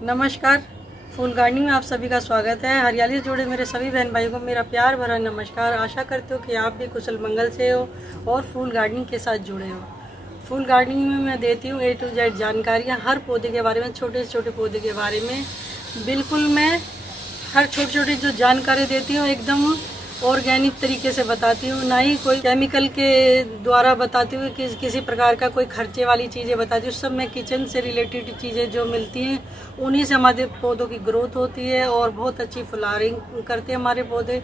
नमस्कार। फूल गार्डनिंग में आप सभी का स्वागत है। हरियाली से जुड़े मेरे सभी बहन भाइयों को मेरा प्यार भरा नमस्कार। आशा करती हूँ कि आप भी कुशल मंगल से हो और फूल गार्डनिंग के साथ जुड़े हो। फूल गार्डनिंग में मैं देती हूँ A to Z जानकारियाँ हर पौधे के बारे में, छोटे से छोटे पौधे के बारे में। बिल्कुल मैं हर छोटी छोटी जो जानकारी देती हूँ एकदम ऑर्गेनिक तरीके से बताती हूँ, ना ही कोई केमिकल के द्वारा बताती हूँ कि किसी प्रकार का कोई खर्चे वाली चीज़ें बताती हूँ। सब मैं किचन से रिलेटेड चीज़ें जो मिलती हैं उन्हीं से हमारे पौधों की ग्रोथ होती है और बहुत अच्छी फ्लावरिंग करते हैं हमारे पौधे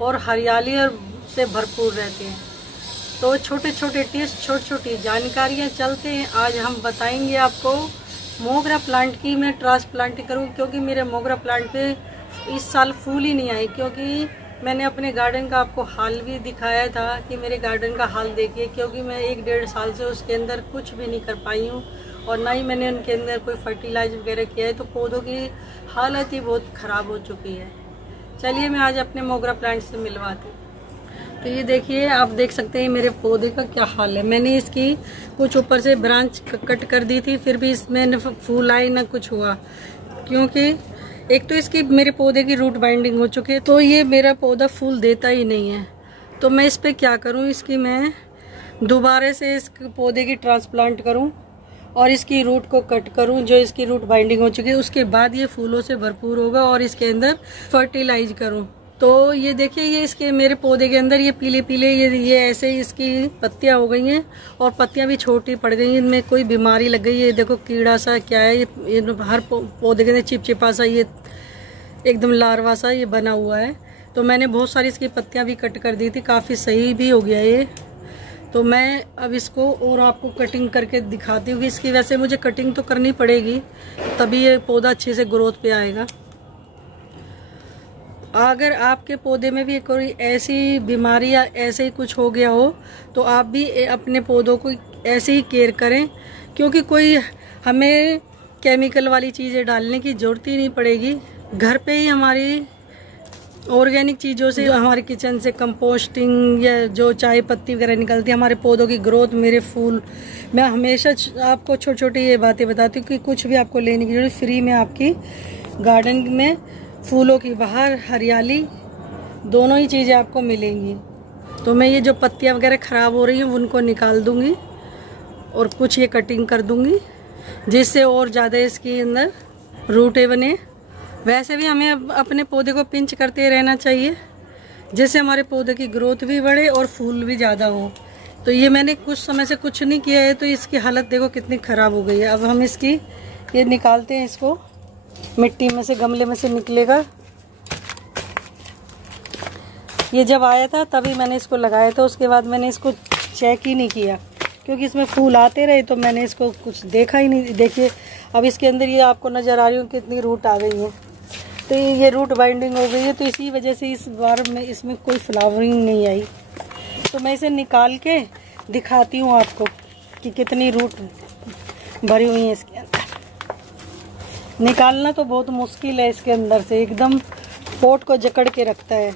और हरियाली और से भरपूर रहते हैं। तो छोटे छोटे टिप्स, छोटी छोटी जानकारियाँ चलते हैं। आज हम बताएंगे आपको मोगरा प्लांट की मैं ट्रांसप्लांटिंग करूँ, क्योंकि मेरे मोगरा प्लांट पे इस साल फूल ही नहीं आए। क्योंकि मैंने अपने गार्डन का आपको हाल भी दिखाया था कि मेरे गार्डन का हाल देखिए, क्योंकि मैं 1-1.5 साल से उसके अंदर कुछ भी नहीं कर पाई हूँ और ना ही मैंने उनके अंदर कोई फर्टिलाइज वगैरह किया है। तो पौधों की हालत ही बहुत ख़राब हो चुकी है। चलिए मैं आज अपने मोगरा प्लांट से मिलवाती हूँ। तो ये देखिए, आप देख सकते हैं मेरे पौधे का क्या हाल है। मैंने इसकी कुछ ऊपर से ब्रांच कट कर दी थी, फिर भी इसमें न फूल आए न कुछ हुआ, क्योंकि एक तो इसकी मेरे पौधे की रूट बाइंडिंग हो चुकी है। तो ये मेरा पौधा फूल देता ही नहीं है। तो मैं इस पे क्या करूं, इसकी मैं दोबारा से इस पौधे की ट्रांसप्लांट करूं और इसकी रूट को कट करूं, जो इसकी रूट बाइंडिंग हो चुकी है। उसके बाद ये फूलों से भरपूर होगा और इसके अंदर फर्टिलाइज करूं। तो ये देखिए, ये इसके मेरे पौधे के अंदर ये पीले पीले ये ऐसे ही इसकी पत्तियां हो गई हैं और पत्तियां भी छोटी पड़ गई हैं। इनमें कोई बीमारी लग गई है। देखो कीड़ा सा क्या है ये हर पौधे के अंदर चिपचिपा सा ये एकदम लार्वा सा ये बना हुआ है। तो मैंने बहुत सारी इसकी पत्तियां भी कट कर दी थी, काफ़ी सही भी हो गया ये। तो मैं अब इसको और आपको कटिंग करके दिखाती हूँ कि इसकी वैसे मुझे कटिंग तो करनी पड़ेगी, तभी ये पौधा अच्छे से ग्रोथ पे आएगा। अगर आपके पौधे में भी कोई ऐसी बीमारी या ऐसे ही कुछ हो गया हो तो आप भी अपने पौधों को ऐसे ही केयर करें, क्योंकि कोई हमें केमिकल वाली चीज़ें डालने की ज़रूरत ही नहीं पड़ेगी। घर पे ही हमारी ऑर्गेनिक चीज़ों से, जो हमारे किचन से कंपोस्टिंग या जो चाय पत्ती वगैरह निकलती है, हमारे पौधों की ग्रोथ, मेरे फूल, मैं हमेशा आपको छोटी छोटी ये बातें बताती हूँ कि कुछ भी आपको लेने की जरूरत, फ्री में आपकी गार्डन में फूलों की बाहर हरियाली दोनों ही चीज़ें आपको मिलेंगी। तो मैं ये जो पत्तियाँ वगैरह ख़राब हो रही हैं उनको निकाल दूँगी और कुछ ये कटिंग कर दूँगी, जिससे और ज़्यादा इसके अंदर रूटें बने। वैसे भी हमें अपने पौधे को पिंच करते रहना चाहिए, जिससे हमारे पौधे की ग्रोथ भी बढ़े और फूल भी ज़्यादा हो। तो ये मैंने कुछ समय से कुछ नहीं किया है, तो इसकी हालत देखो कितनी ख़राब हो गई है। अब हम इसकी ये निकालते हैं, इसको मिट्टी में से, गमले में से निकलेगा। ये जब आया था तभी मैंने इसको लगाया था, उसके बाद मैंने इसको चेक ही नहीं किया, क्योंकि इसमें फूल आते रहे तो मैंने इसको कुछ देखा ही नहीं। देखिए अब इसके अंदर ये आपको नज़र आ रही हूँ कितनी रूट आ गई है। तो ये रूट बाइंडिंग हो गई है, तो इसी वजह से इस बार में इसमें कोई फ्लावरिंग नहीं आई। तो मैं इसे निकाल के दिखाती हूँ आपको कि कितनी रूट भरी हुई है इसके अंदर। निकालना तो बहुत मुश्किल है, इसके अंदर से एकदम पोट को जकड़ के रखता है।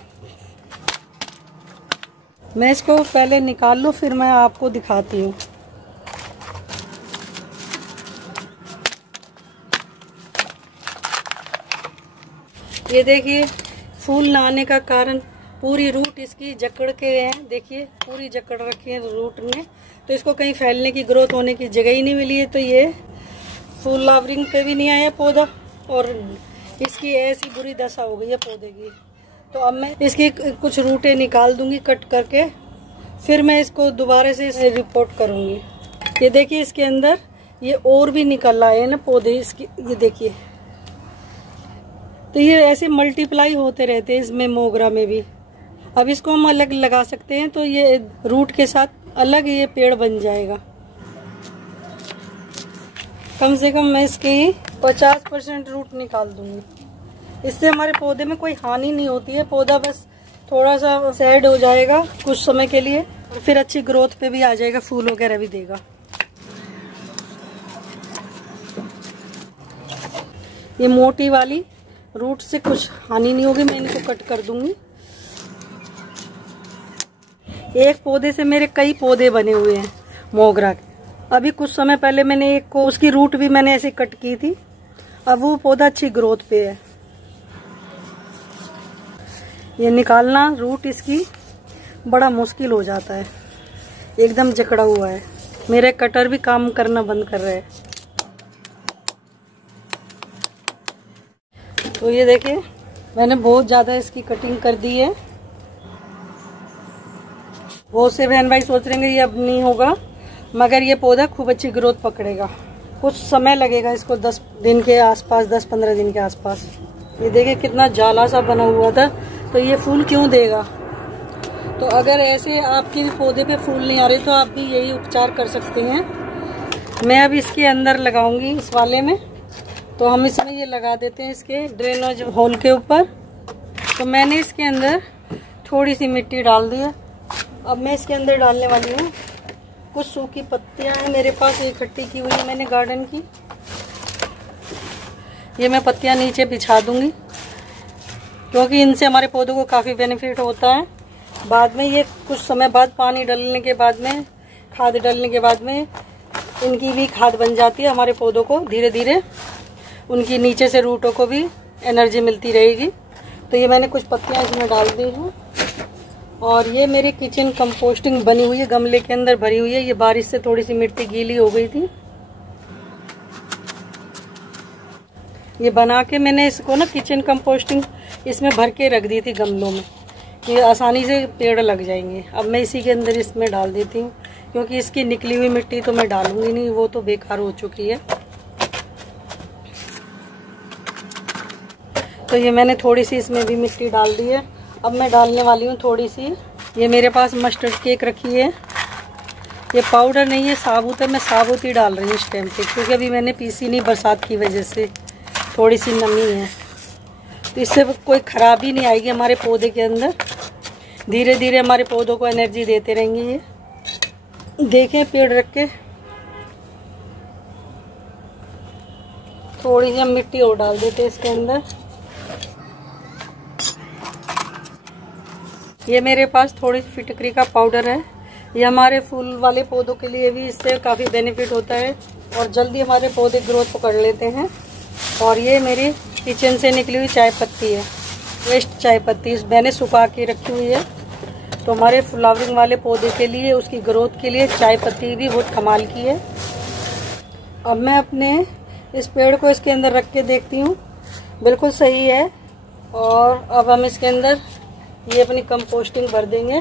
मैं इसको पहले निकाल लूँ, फिर मैं आपको दिखाती हूँ। ये देखिए, फूल ना आने का कारण पूरी रूट इसकी जकड़ के हैं। देखिए पूरी जकड़ रखी है रूट ने, तो इसको कहीं फैलने की, ग्रोथ होने की जगह ही नहीं मिली है। तो ये फूल फ्लावरिंग पे भी नहीं आया पौधा और इसकी ऐसी बुरी दशा हो गई है पौधे की। तो अब मैं इसकी कुछ रूटें निकाल दूंगी कट करके, फिर मैं इसको दोबारा से रिपोर्ट करूंगी। ये देखिए इसके अंदर ये और भी निकल आए हैं ना पौधे इसकी, ये देखिए। तो ये ऐसे मल्टीप्लाई होते रहते हैं इसमें, मोगरा में भी। अब इसको हम अलग लगा सकते हैं, तो ये रूट के साथ अलग ये पेड़ बन जाएगा। कम से कम मैं इसकी 50% रूट निकाल दूंगी। इससे हमारे पौधे में कोई हानि नहीं होती है, पौधा बस थोड़ा सा सैड हो जाएगा कुछ समय के लिए और फिर अच्छी ग्रोथ पे भी आ जाएगा, फूल वगैरह भी देगा। ये मोटी वाली रूट से कुछ हानि नहीं होगी, मैं इनको कट कर दूंगी। एक पौधे से मेरे कई पौधे बने हुए हैं मोगरा के। अभी कुछ समय पहले मैंने एक को, उसकी रूट भी मैंने ऐसे कट की थी अब वो पौधा अच्छी ग्रोथ पे है। ये निकालना रूट इसकी बड़ा मुश्किल हो जाता है, एकदम जकड़ा हुआ है। मेरे कटर भी काम करना बंद कर रहे हैं। तो ये देखिए मैंने बहुत ज़्यादा इसकी कटिंग कर दी है। बहुत से बहन भाई सोच रहे हैं ये अब नहीं होगा, मगर ये पौधा खूब अच्छी ग्रोथ पकड़ेगा। कुछ समय लगेगा इसको, 10 दिन के आसपास, 10-15 दिन के आसपास। ये देखिए कितना जाला सा बना हुआ था, तो ये फूल क्यों देगा। तो अगर ऐसे आपके भी पौधे पे फूल नहीं आ रहे तो आप भी यही उपचार कर सकते हैं। मैं अब इसके अंदर लगाऊंगी इस वाले में, तो हम इसमें ये लगा देते हैं इसके ड्रेनेज होल के ऊपर। तो मैंने इसके अंदर थोड़ी सी मिट्टी डाल दी है। अब मैं इसके अंदर डालने वाली हूँ कुछ सूखी पत्तियाँ हैं मेरे पास इकट्ठी की हुई है मैंने गार्डन की। ये मैं पत्तियाँ नीचे बिछा दूंगी, क्योंकि इनसे हमारे पौधों को काफ़ी बेनिफिट होता है। बाद में ये कुछ समय बाद पानी डालने के बाद में, खाद डालने के बाद में इनकी भी खाद बन जाती है। हमारे पौधों को धीरे धीरे उनकी नीचे से रूटों को भी एनर्जी मिलती रहेगी। तो ये मैंने कुछ पत्तियाँ इसमें डाल दी हैं। और ये मेरी किचन कंपोस्टिंग बनी हुई है, गमले के अंदर भरी हुई है। ये बारिश से थोड़ी सी मिट्टी गीली हो गई थी। ये बना के मैंने इसको ना किचन कंपोस्टिंग इसमें भर के रख दी थी गमलों में, ये आसानी से पेड़ लग जाएंगे। अब मैं इसी के अंदर इसमें डाल देती हूँ, क्योंकि इसकी निकली हुई मिट्टी तो मैं डालूंगी नहीं, वो तो बेकार हो चुकी है। तो ये मैंने थोड़ी सी इसमें भी मिट्टी डाल दी है। अब मैं डालने वाली हूँ थोड़ी सी, ये मेरे पास मस्टर्ड केक रखी है। ये पाउडर नहीं है, साबुत है। मैं साबुत ही डाल रही हूँ इस टाइम पे, क्योंकि अभी मैंने पीसी नहीं, बरसात की वजह से थोड़ी सी नमी है। तो इससे कोई खराबी नहीं आएगी हमारे पौधे के अंदर। धीरे धीरे हमारे पौधों को एनर्जी देते रहेंगे। ये देखें पेड़ रख के, थोड़ी सी हम मिट्टी और डाल देते हैं इसके अंदर। ये मेरे पास थोड़ी सी फिटकरी का पाउडर है। ये हमारे फूल वाले पौधों के लिए भी इससे काफ़ी बेनिफिट होता है और जल्दी हमारे पौधे ग्रोथ पकड़ लेते हैं। और ये मेरी किचन से निकली हुई चाय पत्ती है, वेस्ट चाय पत्ती मैंने सुखा के रखी हुई है। तो हमारे फ्लावरिंग वाले पौधे के लिए, उसकी ग्रोथ के लिए चाय पत्ती भी बहुत कमाल की है। अब मैं अपने इस पेड़ को इसके अंदर रख के देखती हूँ, बिल्कुल सही है। और अब हम इसके अंदर ये अपनी कंपोस्टिंग भर देंगे।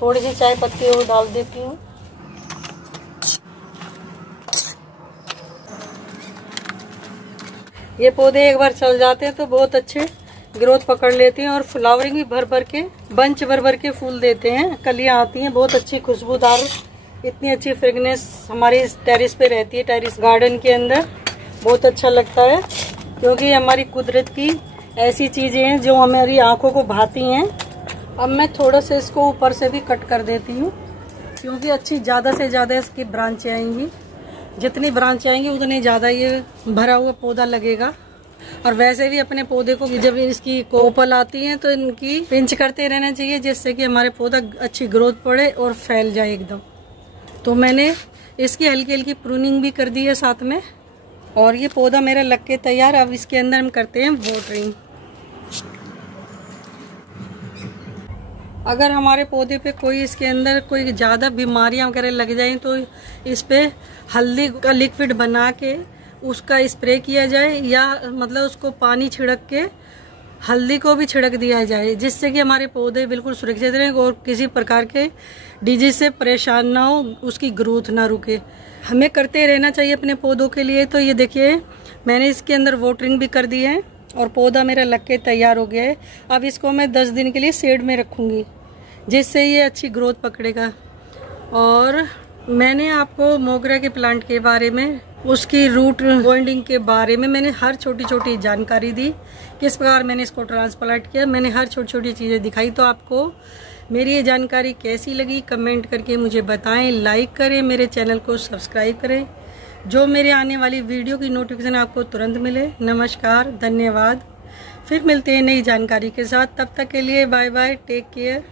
थोड़ी सी चाय पत्ती और डाल देती हूँ। ये पौधे एक बार चल जाते हैं तो बहुत अच्छे ग्रोथ पकड़ लेते हैं और फ्लावरिंग भी भर भर के, बंच भर भर के फूल देते हैं। कलियां आती हैं बहुत अच्छी खुशबूदार, इतनी अच्छी फ्रेगनेंस हमारी इस टेरिस पे रहती है, टेरिस गार्डन के अंदर। बहुत अच्छा लगता है, क्योंकि हमारी कुदरत की ऐसी चीजें हैं जो हमारी आंखों को भाती हैं। अब मैं थोड़ा सा इसको ऊपर से भी कट कर देती हूँ, क्योंकि अच्छी ज़्यादा से ज़्यादा इसकी ब्रांचें आएंगी। जितनी ब्रांचें आएंगी उतनी ज़्यादा ये भरा हुआ पौधा लगेगा। और वैसे भी अपने पौधे को जब इसकी कोपल आती है तो इनकी पिंच करते रहना चाहिए, जिससे कि हमारे पौधा अच्छी ग्रोथ पड़े और फैल जाए एकदम। तो मैंने इसकी हल्की हल्की प्रूनिंग भी कर दी है साथ में। और ये पौधा मेरा लग के तैयार। अब इसके अंदर हम करते हैं वाटरिंग। अगर हमारे पौधे पे कोई इसके अंदर कोई ज़्यादा बीमारियां वगैरह लग जाएं तो इस पे हल्दी का लिक्विड बना के उसका स्प्रे किया जाए, या मतलब उसको पानी छिड़क के हल्दी को भी छिड़क दिया जाए, जिससे कि हमारे पौधे बिल्कुल सुरक्षित रहें और किसी प्रकार के डिजीज से परेशान ना हो, उसकी ग्रोथ ना रुके। हमें करते रहना चाहिए अपने पौधों के लिए। तो ये देखिए मैंने इसके अंदर वाटरिंग भी कर दी है और पौधा मेरा लग के तैयार हो गया है। अब इसको मैं 10 दिन के लिए शेड में रखूँगी, जिससे ये अच्छी ग्रोथ पकड़ेगा। और मैंने आपको मोगरा के प्लांट के बारे में, उसकी रूट बॉन्डिंग के बारे में मैंने हर छोटी छोटी जानकारी दी, किस प्रकार मैंने इसको ट्रांसप्लांट किया। मैंने हर छोटी छोटी चीज़ें दिखाई। तो आपको मेरी ये जानकारी कैसी लगी कमेंट करके मुझे बताएं। लाइक करें, मेरे चैनल को सब्सक्राइब करें, जो मेरे आने वाली वीडियो की नोटिफिकेशन आपको तुरंत मिले। नमस्कार, धन्यवाद। फिर मिलते हैं नई जानकारी के साथ। तब तक के लिए बाय बाय, टेक केयर।